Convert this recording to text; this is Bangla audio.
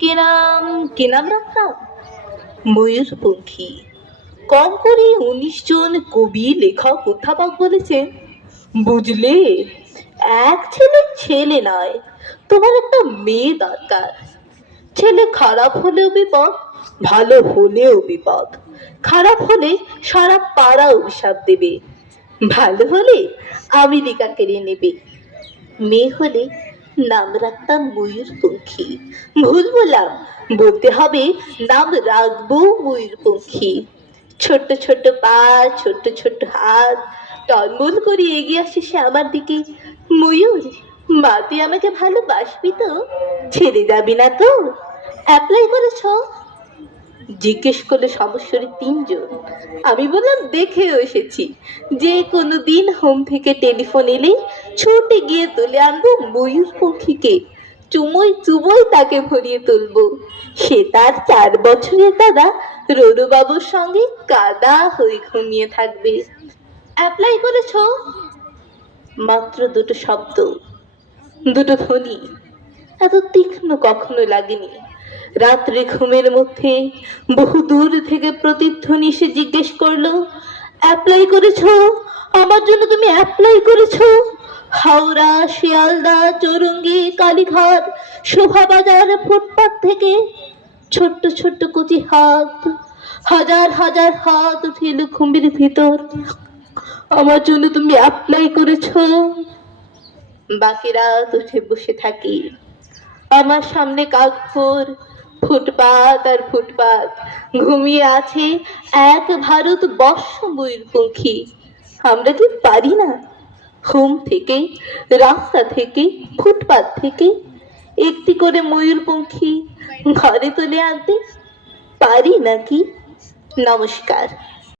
কি নাম কি নাম রাখতাম? ময়ূরপঙ্খী। কম করে 19 জন কবি, লেখক, অধ্যাপক বলেছেন, বুঝলে, এক ছেলে ছেলে নয়, তোমার একটা মেয়ে দরকার। ছেলে খারাপ হলেও বিপদ, ভালো হলেও বিপদ। খারাপ হলে সারা পাড়া অভিশাপ দেবে, ভালো হলে আমেরিকা কেড়ে নেবে। মেয়ে হলে নাম রাখতাম ময়ূরপঙ্খী। ভুল বললাম, বলতে হবে নাম রাখবো ময়ূরপঙ্খী। ছোট্ট ছোট্ট পা, ছোট্ট ছোট্ট হাত, টলমল করে এগিয়ে আসে সে আমার দিকে। ময়ূর, মা তুই আমাকে ভালোবাসবি তো? ছেড়ে যাবি না তো? অ্যাপ্লাই করেছ? জিজ্ঞেস করলে সমস্যারই 3 জন। আমি বললাম দেখেও এসেছি, যে কোনো দিন হোম থেকে টেলিফোন এলে ছুটে গিয়ে তুলে আনবো ময়ূর পক্ষীকে, চুমোই চুমোই তাকে ভরিয়ে তুলবো। সে তার 4 বছরের দাদা রোরুবাবুর সঙ্গে কাদা হয়ে ঘুমিয়ে থাকবে। অ্যাপ্লাই করেছ? মাত্র দুটো শব্দ, দুটো ধ্বনি, এত তীক্ষ্ণ কখনো লাগেনি। রাত্রে ঘুমের মধ্যে বহু দূর থেকে প্রতিধ্বনি এসে জিজ্ঞেস করলো, অ্যাপ্লাই করেছো? আমার জন্য তুমি অ্যাপ্লাই করেছো? হাওড়া, শিয়ালদা, চৌরঙ্গি, কালীঘাট, শোভাবাজার ফুটপাত থেকে ছোট্ট ছোট্ট কচি হাত, হাজার হাজার হাত উঠে এলো ঘুমের ভিতর। আমার জন্য তুমি অ্যাপ্লাই করেছো? বাকি রাত উঠে বসে থাকি। আমার সামনে কাকভোর, ফুটপাত আর ফুটপাত, ঘুমিয়ে আছে এক ভারত বর্ষ ময়ূরপঙ্খী। আমরা কি পারি না হোম থেকে, রাস্তা থেকে, ফুটপাত থেকে একটি করে ময়ূরপঙ্খী ঘরে তুলে আনতে? পারি নাকি? নমস্কার।